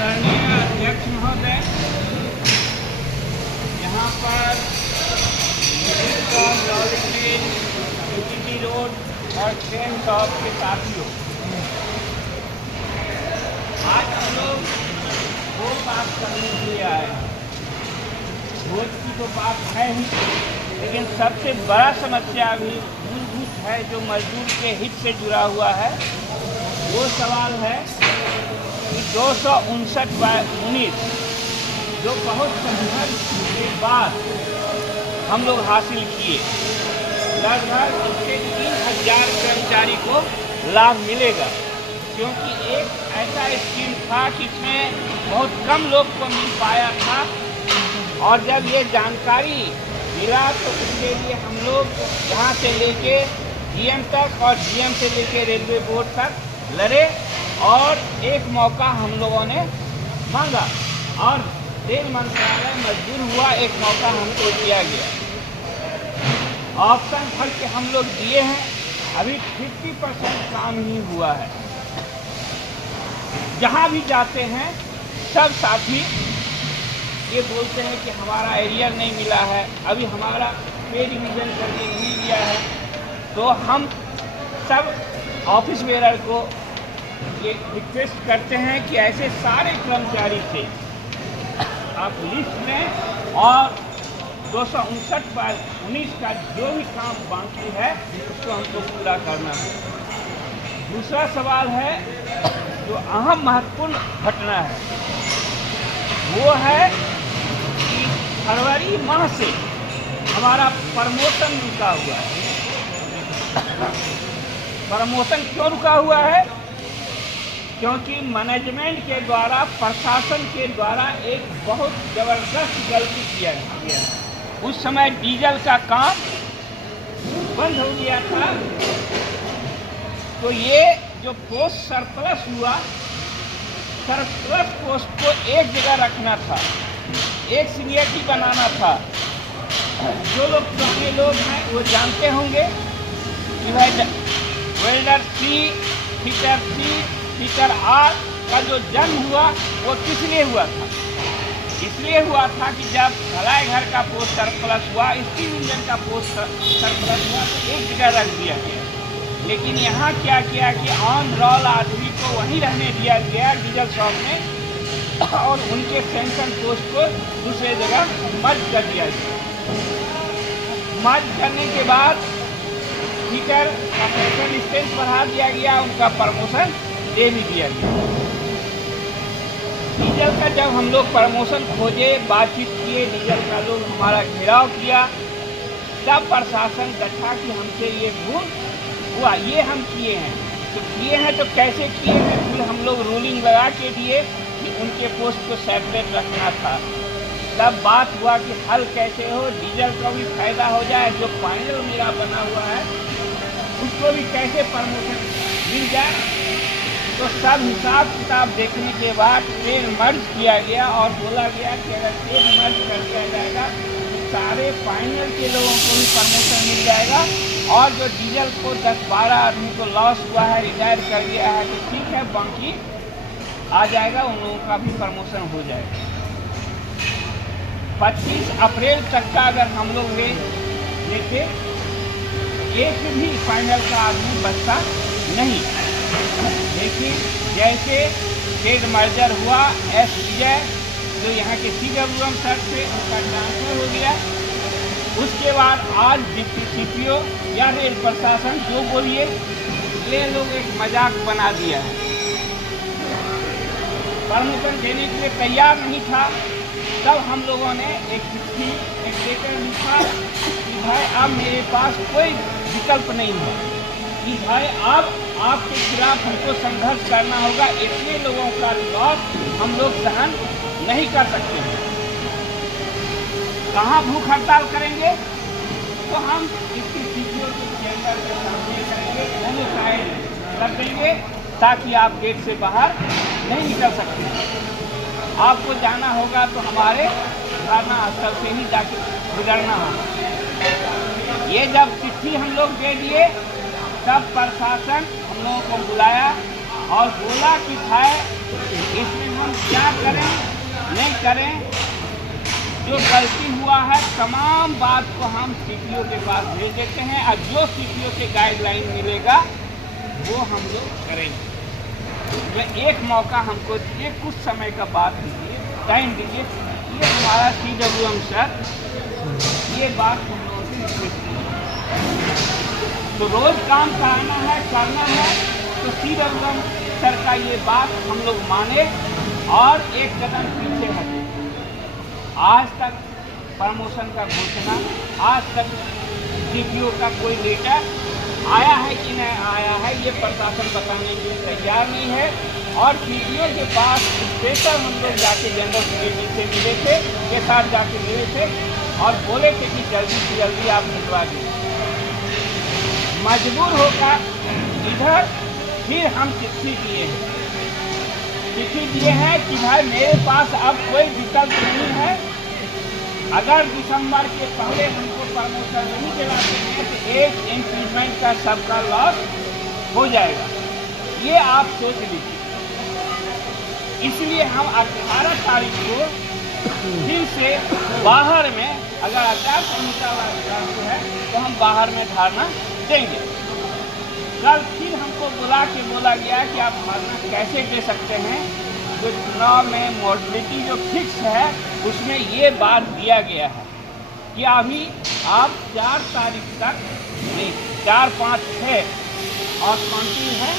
आदरणीय अध्यक्ष महोदय, यहाँ पर यूटीटी रोड और ट्रेन शॉप के साथियों, आज हम लोग वो बात करने के लिए आए हैं। वोट की तो बात है ही, लेकिन सबसे बड़ा समस्या अभी मूलभूत है जो मजदूर के हित से जुड़ा हुआ है। वो सवाल है कि 259/19 जो बहुत संघर्ष के बाद हम लोग हासिल किए, लगभग इससे 3000 कर्मचारी को लाभ मिलेगा, क्योंकि एक ऐसा स्कीम था कि इसमें बहुत कम लोग को मिल पाया था। और जब ये जानकारी मिला तो उसके लिए हम लोग यहाँ से लेके डीएम तक और डीएम से लेके रेलवे बोर्ड तक लड़े और एक मौका हम लोगों ने मांगा और रेल मंत्रालय मजबूर हुआ, एक मौका हमको दिया गया। ऑप्शन भर के हम लोग दिए हैं, अभी 50% काम ही हुआ है। जहाँ भी जाते हैं सब साथी ये बोलते हैं कि हमारा एरियर नहीं मिला है, अभी हमारा पे रिवीजन करके नहीं दिया है। तो हम सब ऑफिस बेरर को ये रिक्वेस्ट करते हैं कि ऐसे सारे कर्मचारी से आप लिस्ट में और 259/19 का जो भी काम बाकी है उसको हमको पूरा करना है। दूसरा सवाल है जो अहम महत्वपूर्ण घटना है, वो है कि फरवरी माह से हमारा प्रमोशन रुका हुआ है। प्रमोशन क्यों रुका हुआ है? क्योंकि मैनेजमेंट के द्वारा, प्रशासन के द्वारा एक बहुत ज़बरदस्त गलती किया गया। उस समय डीजल का काम बंद हो गया था, तो ये जो पोस्ट सरप्लस हुआ, सरप्लस पोस्ट को एक जगह रखना था, एक सीनियरिटी बनाना था। जो लोग पुराने लोग हैं वो जानते होंगे कि भाई वेल्डर सी, फिटर सी, फिटर आर का जो जन्म हुआ वो किस लिए हुआ था? इसलिए हुआ था कि जब ढलाई घर का पोस्ट सरप्लस हुआ, स्टीम इंजन का पोस्ट सरप्लस हुआ तो एक जगह रख दिया गया। लेकिन यहाँ क्या किया कि ऑन रोल आदमी को वहीं रहने दिया गया डीजल शॉप में, और उनके सेंशन पोस्ट को दूसरे जगह मर्ज कर दिया गया। मर्ज करने के बाद फिटर का सेंशन स्ट्रेंथ बढ़ा दिया गया, उनका प्रमोशन दे भी दिया गया। डीजल का जब हम लोग प्रमोशन खोजे, बातचीत किए, डीजल का लोग हमारा घेराव किया, तब प्रशासन देखा कि हमसे ये भूल हुआ, ये हम किए हैं। तो किए हैं तो कैसे किए हैं? फिर हम लोग रूलिंग लगा के दिए कि उनके पोस्ट को सेपरेट रखना था। तब बात हुआ कि हल कैसे हो, डीजल का भी फायदा हो जाए, जो फाइनल मेरा बना हुआ है उसको भी कैसे प्रमोशन मिल जाए। तो सब हिसाब किताब देखने के बाद ट्रेन मर्ज किया गया और बोला गया कि अगर ट्रेन मर्ज कर दिया जाएगा तो सारे फाइनल के लोगों को भी प्रमोशन मिल जाएगा, और जो डीजल को 10-12 आदमी को लॉस हुआ है, रिटायर कर दिया है, तो ठीक है, बाकी आ जाएगा, उन लोगों का भी प्रमोशन हो जाएगा। 25 अप्रैल तक का अगर हम लोग लेते, एक भी फाइनल का आदमी बचता नहीं। लेकिन जैसे ट्रेड मर्जर हुआ, एस विजय जो यहाँ के CWM सर थे उनका ट्रांसफर हो गया, उसके बाद आज डिप्टी CPO या रेल प्रशासन जो बोलिए, ये लोग एक मजाक बना दिया है। परमिशन देने के लिए तैयार नहीं था, तब हम लोगों ने एक चिट्ठी, एक लेटर लिखा कि भाई अब मेरे पास कोई विकल्प नहीं है कि भाई अब आपके खिलाफ हमको संघर्ष करना होगा, इतने लोगों का लॉस हम लोग सहन नहीं कर सकते हैं। कहाँ भूख हड़ताल करेंगे? तो हम इसकी CPO के चैम्बर के सामने करेंगे, दोनों साइड रख देंगे ताकि आप गेट से बाहर नहीं निकल सकते। आपको जाना होगा तो हमारे धरना स्थल से ही जाके गुजरना होगा। ये जब चिट्ठी हम लोग दे दिए, तब प्रशासन हम लोगों को बुलाया और बोला कि भाई इसमें हम क्या करें नहीं करें, जो गलती हुआ है तमाम बात को हम सीपीओ के पास भेज देते हैं और जो सीपीओ के गाइडलाइन मिलेगा वो हम लोग करेंगे। यह एक मौका हमको दीजिए, कुछ समय का बात दीजिए, टाइम दीजिए। ये हमारा CWM सर ये बात हम लोगों से रिक्वेस्ट की, तो रोज़ काम कराना है करना है, तो CWM सर का ये बात हम लोग माने और एक कदम पीछे हटे। आज तक प्रमोशन का घोषणा, आज तक सीपीओ का कोई लेटर आया है कि नहीं आया है, ये प्रशासन बताने के लिए तैयार नहीं है। और सीपीओ के पास स्पेशल हम लोग जाके जनरल सेक्रेटरी से मिले थे, के साथ जाके मिले थे और बोले थे कि जल्दी से जल्दी आप भिजवा दीजिए। मजबूर होकर इधर फिर हम चिट्ठी दिए हैं कि भाई मेरे पास अब कोई विकल्प नहीं है, अगर दिसंबर के पहले हमको प्रमोशन नहीं दिलाते हैं तो एक इंक्रीमेंट का सबका लॉस हो जाएगा, ये आप सोच लीजिए। इसलिए हम 18 तारीख को फिर से बाहर में, अगर आचार संहिता लागू है तो हम बाहर में धरना देंगे। कल फिर हमको बुला के बोला गया कि आप धरना कैसे दे सकते हैं, जो चुनाव में मॉडलिटी जो फिक्स है उसमें ये बात दिया गया है कि अभी आप 4 तारीख तक नहीं, 4, 5, 6 और काउंटिंग है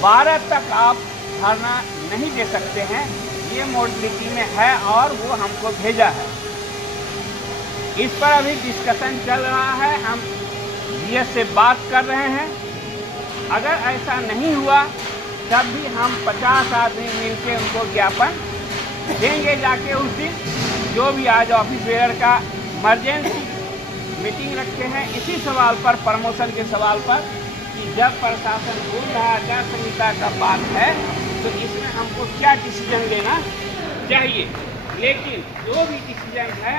12 तक आप धरना नहीं दे सकते हैं, ये मॉडलिटी में है और वो हमको भेजा है। इस पर अभी डिस्कशन चल रहा है, हम DS से बात कर रहे हैं। अगर ऐसा नहीं हुआ तब भी हम 50 आदमी मिलकर उनको ज्ञापन देंगे जाके उस दिन, जो भी आज ऑफिस बेयर का इमरजेंसी मीटिंग रखे हैं इसी सवाल पर, प्रमोशन के सवाल पर, कि जब प्रशासन बोल रहा है आचार संहिता का बात है तो इसमें हमको क्या डिसीजन लेना चाहिए। लेकिन जो भी डिसीजन है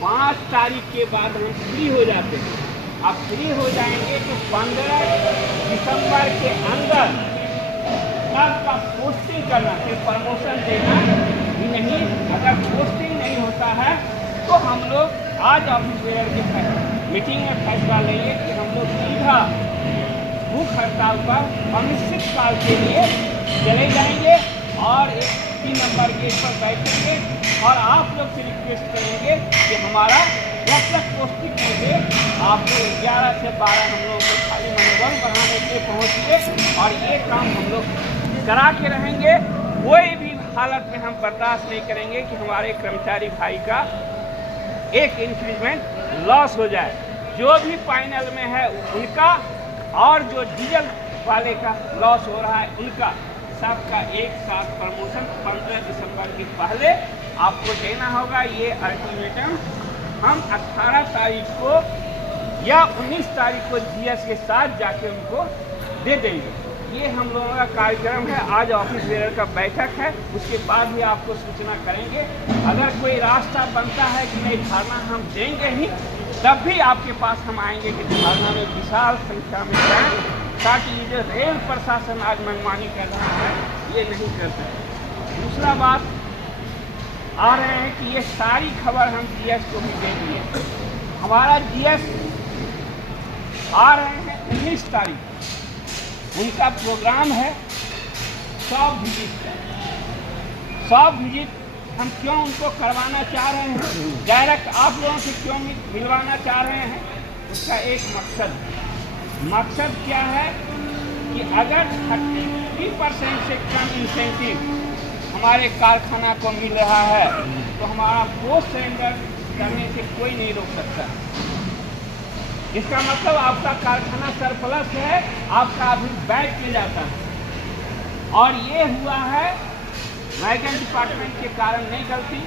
5 तारीख के बाद हम फ्री हो जाते हैं। अब फ्री हो जाएंगे तो 15 दिसंबर के अंदर सबका पोस्टिंग करना, फिर प्रमोशन देना ही नहीं। अगर पोस्टिंग नहीं होता है तो हम लोग आज ऑफिस बेयर के मीटिंग में फैसला लेंगे कि हम लोग सीधा भूख हड़ताल पर अनिश्चित काल के लिए चले जाएंगे और एक 3 नंबर गेट पर बैठेंगे और आप लोग से रिक्वेस्ट करेंगे कि हमारा जब तक पोस्टिंग नहीं दे आप लोग 11 से 12 हम लोग को खाली मनोबल बढ़ाने के लिए पहुँचिए और ये काम हम लोग करा के रहेंगे। कोई भी हालत में हम बर्दाश्त नहीं करेंगे कि हमारे कर्मचारी भाई का एक इंक्रीमेंट लॉस हो जाए। जो भी फाइनल में है उनका और जो डीजल वाले का लॉस हो रहा है उनका, सबका एक साथ प्रमोशन 15 दिसंबर के पहले आपको देना होगा। ये अल्टीमेटम हम 18 तारीख को या 19 तारीख को GS के साथ जाके उनको दे देंगे। ये हम लोगों का कार्यक्रम है। आज ऑफिस बेयर का बैठक है, उसके बाद भी आपको सूचना करेंगे। अगर कोई रास्ता बनता है कि नहीं धरना हम देंगे ही, तब भी आपके पास हम आएंगे कि धरना में विशाल संख्या में जाएं, ताकि ये जो रेल प्रशासन आज मनमानी कर रहा है ये नहीं कर सके। दूसरा बात आ रहे हैं कि ये सारी खबर हम GS को भी दे दिए। हमारा GS आ रहे हैं 19 तारीख, उनका प्रोग्राम है शॉप विजिट का। शॉप विजिट हम क्यों उनको करवाना चाह रहे हैं, डायरेक्ट आप लोगों से क्यों मिलवाना चाह रहे हैं, उसका एक मकसद क्या है कि अगर 33% से कम इंसेंटिव हमारे कारखाना को मिल रहा है तो हमारा पोस्ट सरेंडर करने से कोई नहीं रोक सकता। इसका मतलब आपका कारखाना सरप्लस है, आपका अभी बैठ के जाता है। और ये हुआ है वैगन डिपार्टमेंट के कारण नहीं गलती,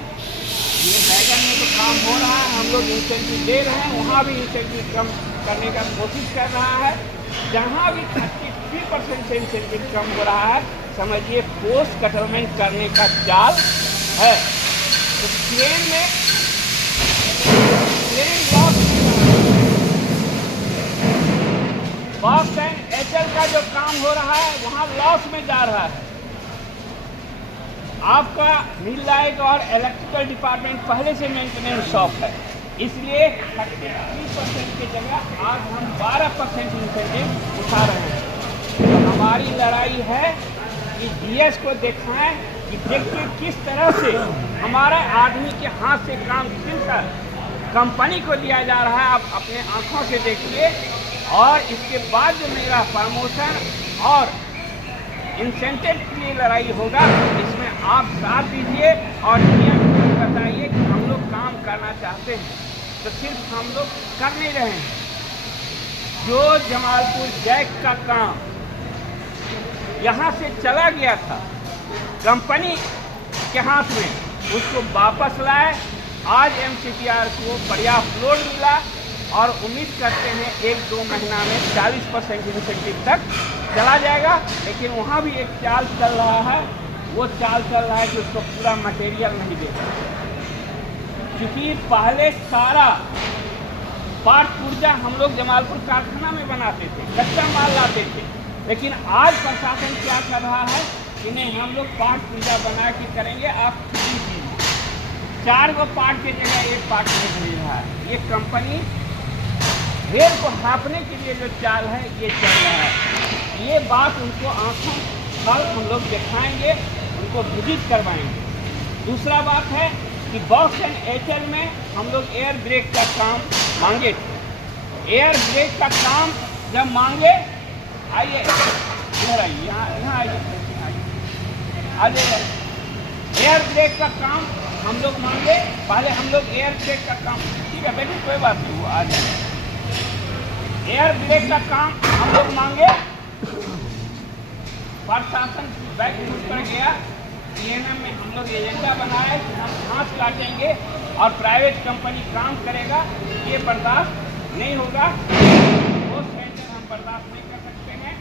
ये वैगन में तो काम हो रहा है, हम लोग इंसेंटिव दे रहे हैं, वहाँ भी इंसेंटिव कम करने का कोशिश कर रहा है। जहाँ भी 33% से इंसेंटिव कम हो रहा है, समझिए पोस्ट कटलमेंट करने का चाल है। तो ट्रेन बॉक्स एंड HL का जो काम हो रहा है वहाँ लॉस में जा रहा है। आपका मिल लाइट और इलेक्ट्रिकल डिपार्टमेंट पहले से मेंटेनेंस शॉप है, इसलिए 33% की जगह आज हम 12% इंसेंटिव उठा रहे हैं। तो हमारी लड़ाई है कि डीएस को दिखाएं कि देखिए किस तरह से हमारे आदमी के हाथ से काम छीनकर कंपनी को दिया जा रहा है। आप अपने आंखों से देखिए। और इसके बाद जो मेरा प्रमोशन और इंसेंटिव की लिए लड़ाई होगा, इसमें आप साथ दीजिए और नियम बताइए कि हम लोग काम करना चाहते हैं, तो सिर्फ हम लोग कर नहीं रहे हैं। जो जमालपुर जैक का काम यहाँ से चला गया था कंपनी के हाथ में, उसको वापस लाए। आज एमसीटीआर को पर्याप्त लोड मिला और उम्मीद करते हैं 1-2 महीना में 40% इंसेंटिव तक चला जाएगा। लेकिन वहाँ भी एक चाल चल रहा है, वो चाल चल रहा है कि उसको पूरा मटेरियल नहीं देता, क्योंकि पहले सारा पार्ट पुर्जा हम लोग जमालपुर कारखाना में बनाते थे, कच्चा माल लाते थे। लेकिन आज प्रशासन क्या कर रहा है कि नहीं, हम लोग पार्ट पुर्जा बना के करेंगे, आप फ्री कीजिए। 4 गो पार्ट की जगह 1 पार्ट नहीं खरीद रहा है। ये कंपनी रेल को हाँपने के लिए जो चाल है ये चल रहा है। ये बात उनको आंखों पर हम लोग दिखाएंगे, उनको विजिट करवाएंगे। दूसरा बात है कि बॉक्स एंड एचएल में हम लोग एयर ब्रेक का काम मांगे थे। एयर ब्रेक का काम जब मांगे, आइए इधर आइए, यहाँ आइए, आ जाइए। एयर ब्रेक का काम हम लोग मांगे, पहले हम लोग एयर ब्रेक का काम, ठीक है बेटी कोई बात नहीं, वो आ जाए। एयर ब्रेक का काम हम लोग मांगे, प्रशासन बैक कर गया। ईएनएम में हम लोग एजेंडा बनाए कि हम घास काटेंगे और प्राइवेट कंपनी काम करेगा, ये बर्दाश्त नहीं होगा। वो सेंटर हम बर्दाश्त नहीं कर सकते हैं।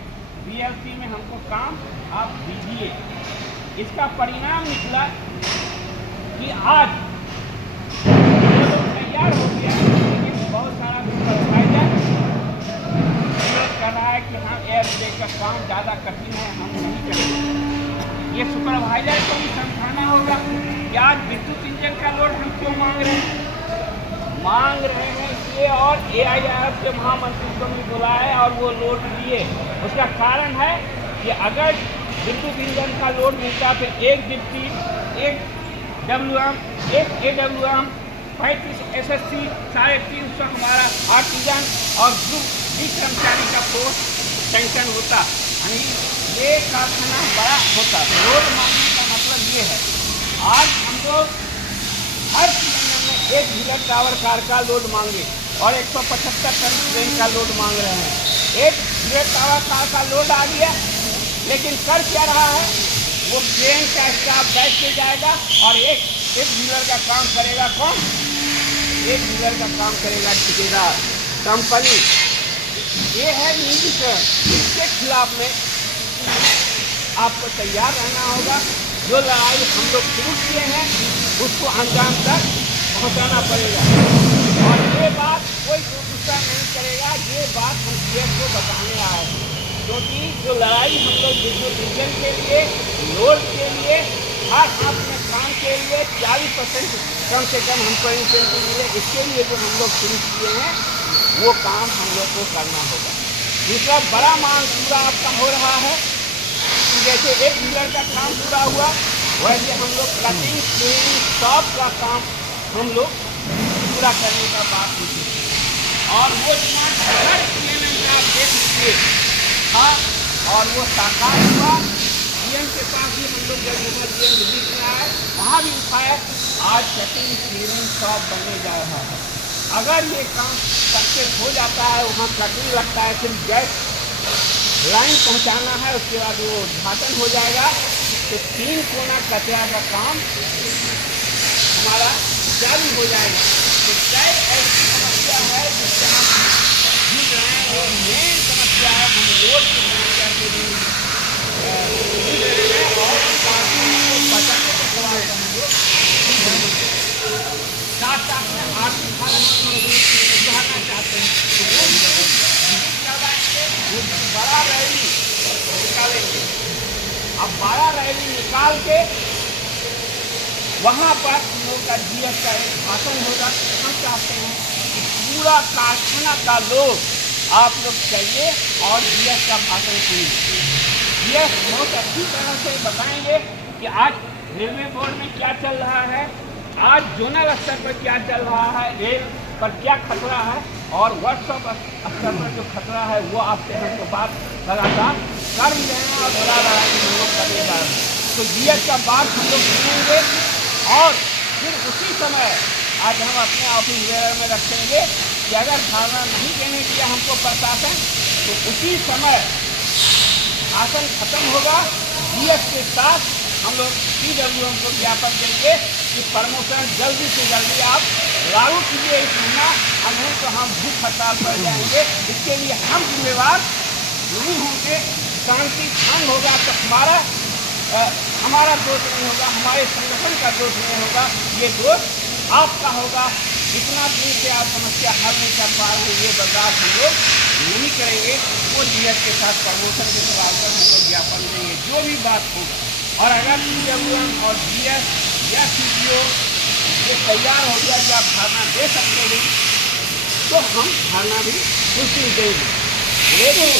बीएलसी में हमको काम आप दीजिए। इसका परिणाम निकला कि आज तैयार हो गया, लेकिन बहुत सारा सुपरवाइजर कर रहा है कि हाँ एयर ब्रेक का काम ज़्यादा कठिन है, हम नहीं करेंगे। ये सुपरवाइजर को भी समझाना होगा कि आज विद्युत इंजन का लोड हम क्यों मांग रहे हैं इसलिए। और एआईआरएफ के महामंत्री को भी बुलाया और वो लोड लिए। उसका कारण है कि अगर विद्युत इंजन का लोड मिलता तो एक डिप्टी, एक डब्ल्यूएम, एक एडब्ल्यूएम, 35 एसएससी, 350 हमारा आर्टिजन और ग्रुप डी कर्मचारी का पोस्ट सेंक्शन होता, यानी ये कारखाना बड़ा होता। लोड मांगने का मतलब ये है, आज हम लोग हर सिलेंडर में 1 व्हीलर टावर कार का लोड मांगे और 175 टन ट्रेन का लोड मांग रहे हैं। 1 व्हीलर टावर कार का लोड आ गया, लेकिन कर क्या रहा है, वो ट्रेन का स्टाफ बैठ के जाएगा और एक व्हीलर का काम करेगा कौन? 1 व्हीलर का काम करेगा ठेकेदार, कंपनी। ये है निजीकरण। इसके खिलाफ में आपको तैयार रहना होगा। जो लड़ाई हम लोग शुरू किए हैं उसको अंजाम तक पहुंचाना पड़ेगा। और ये बात कोई दूसरा नहीं करेगा, ये बात हम सीएम को बताने आए हैं। क्योंकि जो लड़ाई हम लोग विद्युत इंजन के लिए, लोड के लिए, हर अपने काम के लिए 40% कम से कम हमको इंसेंटिव मिले, इसके लिए जो हम लोग शुरू किए हैं वो काम हम लोग को करना होगा। दूसरा बड़ा मांग पूरा आपका हो रहा है कि जैसे 1 व्हीलर का काम पूरा हुआ, वैसे हम लोग कटिंग, क्लीनिंग, शॉप का काम हम लोग पूरा करने का बात होती है। और वो डिमांड हर सीएम का आप देख लीजिए था और वो साकार हुआ। सीएम के पास भी हम लोग जब यहाँ सीएम दिल्ली में आए, वहाँ भी उठाया। आज कटिंग क्लीनिंग शॉप बनने जा रहा है। अगर ये काम सक्सेस हो जाता है, वहाँ कटिंग लगता है, सिर्फ गैस लाइन पहुँचाना है, उसके बाद वो उद्घाटन हो जाएगा, तो 3 कोना कचरा का काम हमारा चालू हो जाएगा। तो कई ऐसी समस्या है जिससे हम जुड़ रहे हैं। वो मेन समस्या है, हम लोड की समस्या के लिए जुड़ रहे हैं और बचाने के सवाल का हम लोग साथ में आर्थिक हालत सुधारना चाहते हैं। तो वो बड़ा रैली निकालेंगे। अब बड़ा रैली निकाल के वहाँ पर हम लोग का जीएस का एक भाषण होगा। हम चाहते हैं कि पूरा कारखाना का लोग आप लोग चलिए और जीएस का भाषण सुनिए। जीएस बहुत अच्छी तरह से बताएंगे कि आज रेलवे बोर्ड में क्या चल रहा है, आज जोनल स्तर पर क्या चल रहा है, रेल पर क्या खतरा है, और वर्कशॉप स्तर पर जो खतरा है वो आपसे हमको बात लगातार कर ही रहे हैं और बता रहा है कि हम लोग करने जा रहे हैं। तो जीएस का बात हम लोग सुनेंगे और फिर उसी समय आज हम अपने ऑफिस वगैरह में रखेंगे कि अगर खाना नहीं देने दिया हमको प्रशासन तो उसी समय शासन खत्म होगा। जीएस के साथ हम लोग CWM को ज्ञापन देंगे कि प्रमोशन जल्दी से जल्दी आप लागू कीजिए इस महीना, नहीं तो हम भूख हड़ताल पर जाएंगे। इसके लिए हम जिम्मेवार नहीं होंगे। शांति भंग होगा तो हमारा दोष नहीं होगा, हमारे संगठन का दोष नहीं होगा, ये दोष आपका होगा। इतना दिन से आप समस्या हल नहीं कर पा रहे हैं, ये बर्दाश्त हम लोग नहीं करेंगे। वो जीएस के साथ प्रमोशन के सवाल पर हम लोग ज्ञापन देंगे जो भी बात होगा। और अगर CWM और जीएस या CPO ये तैयार हो गया कि आप धरना दे सकते हैं तो हम धरना भी उस दिन देंगे। लेकिन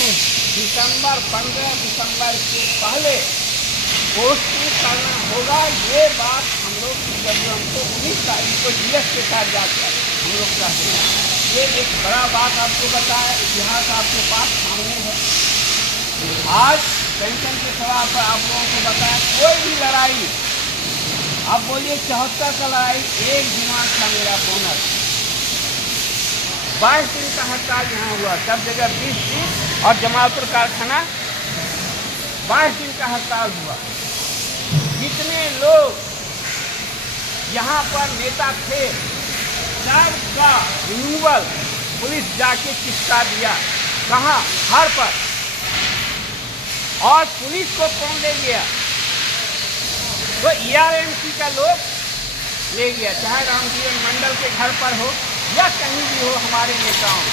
15 दिसंबर के पहले पोस्टिंग करना होगा। ये बात हम लोग CWM को 19 तारीख को जीएस के साथ जाकर हम लोग चाहते हैं। ये एक बड़ा बात आपको बताया, इतिहास आपके पास सामने है। आज पेंशन के सवाल पर आप लोगों को बताया, कोई भी लड़ाई आप बोलिए 74 का लड़ाई, एक दिमाग था मेरा बोनस। 22 दिन का हड़ताल यहाँ हुआ, सब जगह 20 दिन, और जमालपुर कारखाना 22 दिन का हड़ताल हुआ। जितने लोग यहाँ पर नेता थे सबका रिमूवल पुलिस जाके चिपका दिया। कहाँ? घर पर। और पुलिस को कौन ले गया? तो ERMC का लोग ले गया, चाहे रामजीवन मंडल के घर पर हो या कहीं भी हो। हमारे नेताओं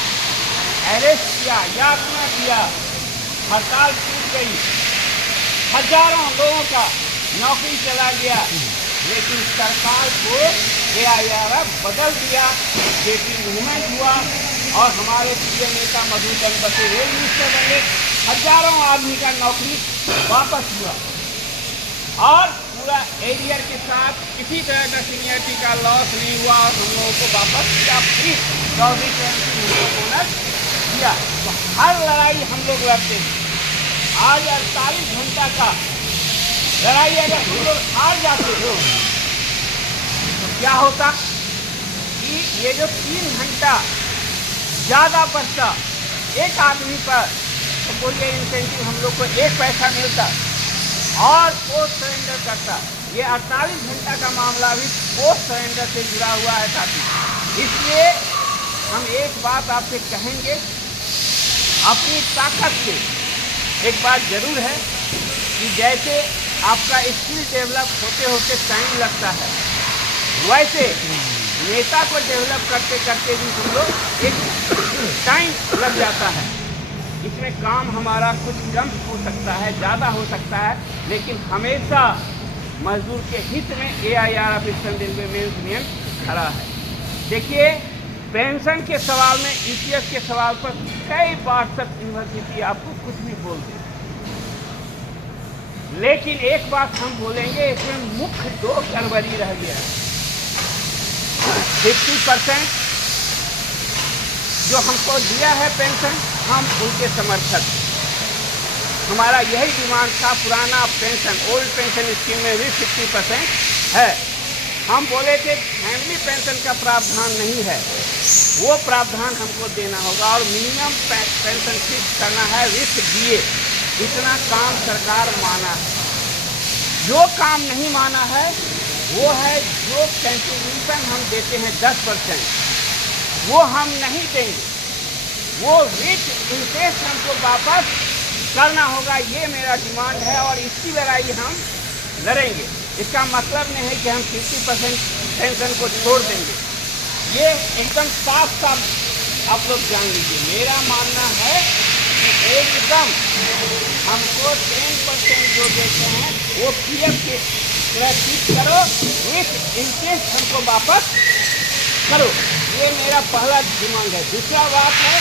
अरेस्ट किया, यातना किया, हड़ताल टूट गई, हजारों लोगों का नौकरी चला गया। लेकिन सरकार को AIRF बदल दिया, जेपी मूवमेंट हुआ और हमारे प्रिय नेता मधुसूदन बसे रेल मिनिस्टर बने। हजारों आदमी का नौकरी वापस हुआ और पूरा एरियर के साथ किसी तरह का सीनियरिटी का लॉस नहीं हुआ और हम लोगों को वापस किया, फ्री चौधरी बोनस दिया। तो हर लड़ाई हम लोग लड़ते हैं। आज 48 घंटा का लड़ाई अगर हम लोग हार जाते हो तो क्या होता कि ये जो 3 घंटा ज़्यादा बचता एक आदमी पर, तो बोलिए इंसेंटिव हम लोग को 1 पैसा मिलता और पोस्ट सरेंडर करता। ये 48 घंटा का मामला भी पोस्ट सरेंडर से जुड़ा हुआ है साथी। इसलिए हम एक बात आपसे कहेंगे, अपनी ताकत से एक बात जरूर है कि जैसे आपका स्किल डेवलप होते होते टाइम लगता है, वैसे नेता को डेवलप करते करते भी हम लोग एक टाइम लग जाता है। इसमें काम हमारा कुछ कम हो सकता है, ज़्यादा हो सकता है, लेकिन हमेशा मजदूर के हित में AIRF ईस्टर्न रेलवे मेंस नियम खड़ा है। देखिए, पेंशन के सवाल में EPF के सवाल पर कई बार तक यूनिवर्सिटी आपको कुछ भी बोल दे, लेकिन एक बात हम बोलेंगे, इसमें मुख्य 2 गड़बड़ी रह गया। 50% जो हमको दिया है पेंशन, हम उनके समर्थक। हमारा यही डिमांड था, पुराना पेंशन ओल्ड पेंशन स्कीम में भी 50% है। हम बोले थे फैमिली पेंशन का प्रावधान नहीं है, वो प्रावधान हमको देना होगा और मिनिमम पेंशन फिक्स करना है विथ DA। इतना काम सरकार माना है। जो काम नहीं माना है वो है जो कंट्रीब्यूशन हम देते हैं 10%, वो हम नहीं देंगे, वो विथ इंटरेस्ट हमको वापस करना होगा। ये मेरा डिमांड है और इसकी लड़ाई हम लड़ेंगे। इसका मतलब नहीं है कि हम 50% पेंशन को छोड़ देंगे। ये एकदम साफ साफ आप लोग जान लीजिए। मेरा मानना है कि एकदम हमको 10% जो देते हैं वो PF के क्रय करो, विथ इंटरेस्ट हमको वापस करो। ये मेरा पहला डिमांड है। दूसरा बात है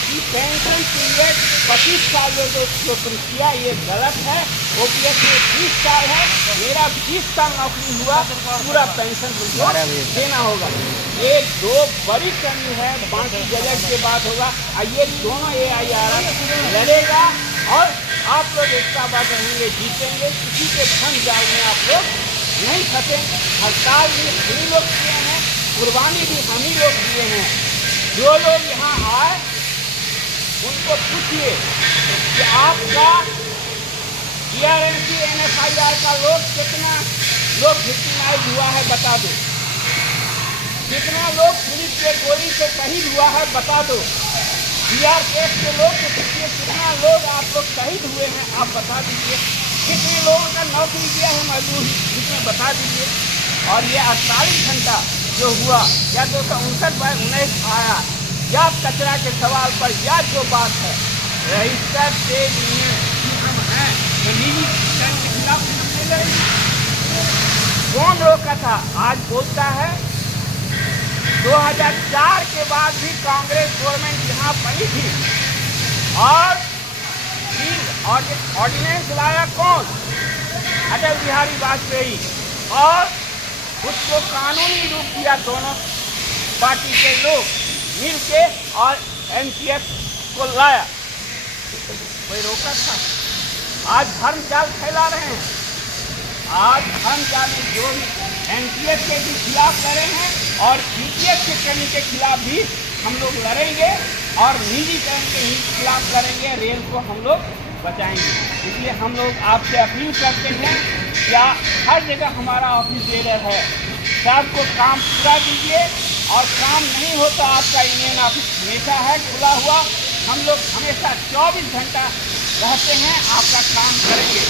कि पेंशन पीरियड 25 साल जो शुरू किया, ये गलत है। ओपीएस में 20 साल है, मेरा 20 साल नौकरी हुआ, पूरा पेंशन देना होगा। ये दो बड़ी कमी है, बाकी बजट के बाद होगा। ये दोनों AIR लड़ेगा और आप लोग एकता बात रहेंगे, जीतेंगे। किसी के धन जाल में आप लोग नहीं फंसेंगे। हड़ताल भी हम ही लोग किए हैं, कुर्बानी भी हम ही लोग दिए हैं। जो लोग यहाँ आए उनको पूछिए कि आपका TRMC NFIR का लोग कितना लोग विक्टिमाइज हुआ है बता दो, कितना लोग पुलिस के गोली से शहीद हुआ है बता दो, CRPF के लोग कितना लोग आप लोग शहीद हुए हैं आप बता दीजिए, कितने लोगों का नौकरी दिया है मजदूर इसमें बता दीजिए। और ये 48 घंटा जो हुआ या 259/19 आया या कचरा के सवाल पर या जो बात है रजिस्टर्ड ट्रेड यूनियन की हम हैं तो निजी के खिलाफ हमने लड़ेंगे। कौन रोका था? आज बोलता है 2004 के बाद भी कांग्रेस गवर्नमेंट यहाँ बनी थी और ऑर्डिनेंस लाया कौन? अटल बिहारी वाजपेयी, और उसको कानूनी रूप दिया दोनों पार्टी के लोग मिल के और NCF को लाया। कोई रोका था? आज धर्म जाल फैला रहे हैं। आज धर्म जाल में जो भी NCF के भी खिलाफ लड़े हैं और GTF के कमी के खिलाफ भी हम लोग लड़ेंगे और निजीकरण के खिलाफ लड़ेंगे। रेल को हम लोग बचाएंगे। इसलिए हम लोग आपसे अपील करते हैं कि हर जगह हमारा ऑफिस एरियर है, सबको काम पूरा दीजिए और काम नहीं हो तो आपका यूनियन ऑफिस हमेशा है खुला हुआ। हम लोग हमेशा 24 घंटा रहते हैं, आपका काम करेंगे।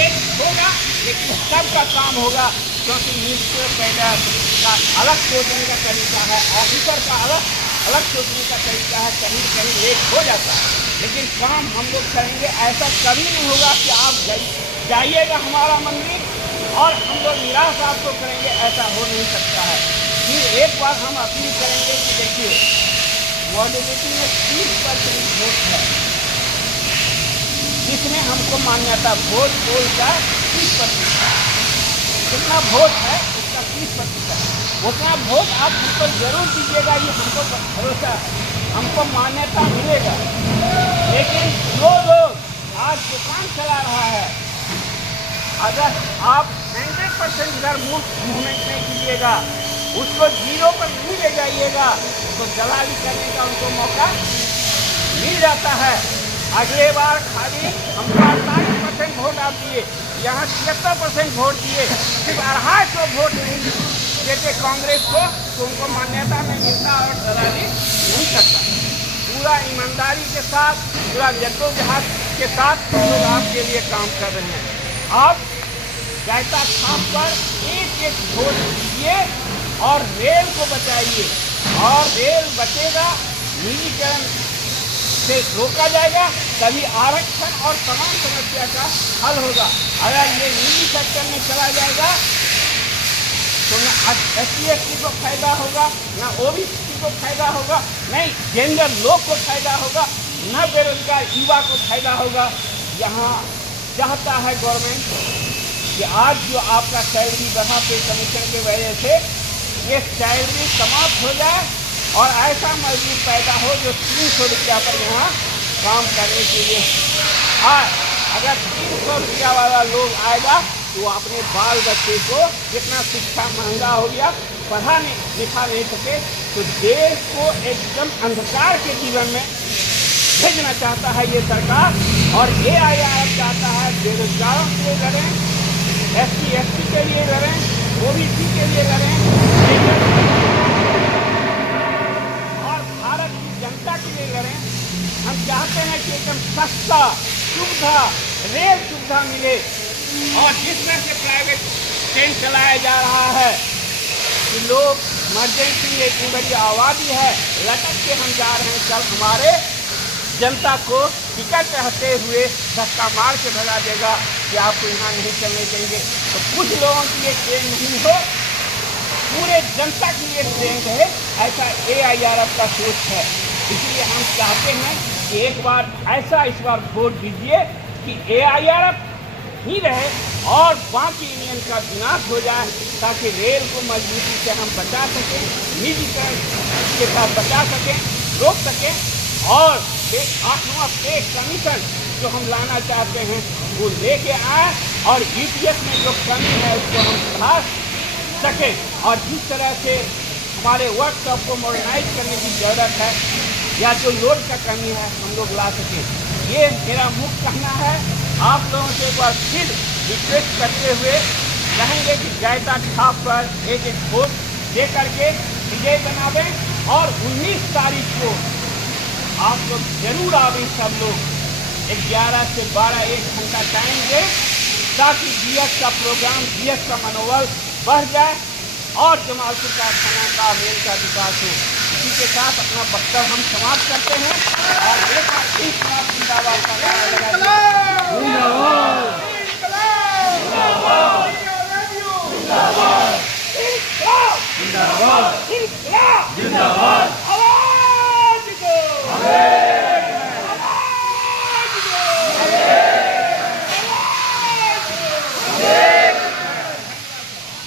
एक होगा लेकिन सबका काम होगा, क्योंकि म्यूनसिपल कैडर का अलग सोचने का तरीका है, ऑफिसर का अलग सोचने का तरीका है, कहीं कहीं एक हो जाता है, लेकिन काम हम लोग करेंगे। ऐसा कभी नहीं होगा कि आप जाइएगा हमारा मंदिर और हम लोग निराश आपको करेंगे, ऐसा हो नहीं सकता है। फिर एक बार हम अपील करेंगे कि देखिए मॉडलिटी में 30% वोट है, जिसमें हमको मान्यता वोट पोल का 30%, कितना वोट है उसका 30%, उतना वोट आप हमको जरूर दीजिएगा, ये हमको भरोसा है, हमको मान्यता मिलेगा। लेकिन जो लोग आज दुकान चला रहा है, अगर आप 100% इधर मूवमेंट नहीं कीजिएगा, उसको 0 पर नहीं ले जाइएगा तो दलाली करने का उनको मौका मिल जाता है। अगले बार खाली हमको 48% वोट आप दिए, यहाँ 73% वोट दिए, सिर्फ 250 वोट नहीं देते कांग्रेस को तो उनको मान्यता नहीं मिलता और दलाली नहीं करता। पूरा ईमानदारी के साथ, पूरा जद्दोजहद के साथ लोग आपके लिए काम कर रहे हैं। आप जायता खाप पर एक वोट दीजिए और रेल को बचाइए, और रेल बचेगा, निजीकरण से रोका जाएगा, तभी आरक्षण और तमाम समस्या का हल होगा। अगर ये निजी सेक्टर में चला जाएगा तो न SC/ST को फायदा होगा, न OBC को फायदा होगा, नहीं जनरल लोग को फायदा होगा, न बेरोजगार युवा को फायदा होगा। यहाँ चाहता है गवर्नमेंट कि आज जो आपका सैलरी बढ़ा पे कमीशन की वजह से ये सैलरी समाप्त हो जाए और ऐसा मजदूर पैदा हो जो 300 रुपया पर यहाँ काम करने के लिए आए। अगर 300 रुपया वाला लोग आएगा तो अपने बाल बच्चे को जितना शिक्षा महंगा हो गया, पढ़ा नहीं लिखा नहीं सके, तो देश को एकदम अंधकार के जीवन में भेजना चाहता है ये सरकार। और AIR चाहता है बेरोजगारों के लिए लड़ें, SC/ST के लिए लड़ें, OBC के लिए लड़ें और भारत की जनता के लिए लड़ें। हम चाहते हैं कि एकदम सस्ता सुविधा रेल सुविधा मिले, और जिस तरह से प्राइवेट ट्रेन चलाया जा रहा है कि लोग इमरजेंसी इतनी बड़ी आबादी है, लटक के हम जा रहे हैं, कल हमारे जनता को टिकट रहते हुए धक्का मार के भगा देगा कि आपको यहाँ नहीं चलने देंगे। तो कुछ लोगों के लिए ट्रेन नहीं हो, पूरे जनता के लिए ट्रेन है, ऐसा AIRF का सोच है। इसलिए हम चाहते हैं कि एक बार ऐसा इस बार वोट दीजिए कि AIRF ही रहे और बाकी यूनियन का विनाश हो जाए, ताकि रेल को मजबूती से हम बचा सकें, निजीकरण के साथ बचा सकें, रोक सकें, और 8वां पे कमीशन जो हम लाना चाहते हैं वो लेके आए, और EPF में जो कमी है उसको हम सुधार सकें, और जिस तरह से हमारे वर्कशॉप को मॉडर्नाइज करने की ज़रूरत है या जो लोड का कमी है हम लोग ला सकें। ये मेरा मुख्य कहना है। आप लोगों से एक बार फिर रिक्वेस्ट करते हुए कहेंगे कि गायता छाप पर एक वोट दे करके विजय बनावें, और 19 तारीख को आप लोग जरूर आवें, सब लोग 11 से 12 1 घंटा टाइम दें, ताकि BS का प्रोग्राम, BS का मनोबल बढ़ जाए और जमालपुर कारखाना का रेल का विकास हो। इसी के साथ अपना वक्तव्य हम समाप्त करते हैं और एक बार जिंदाबाद का नारा लगाइए।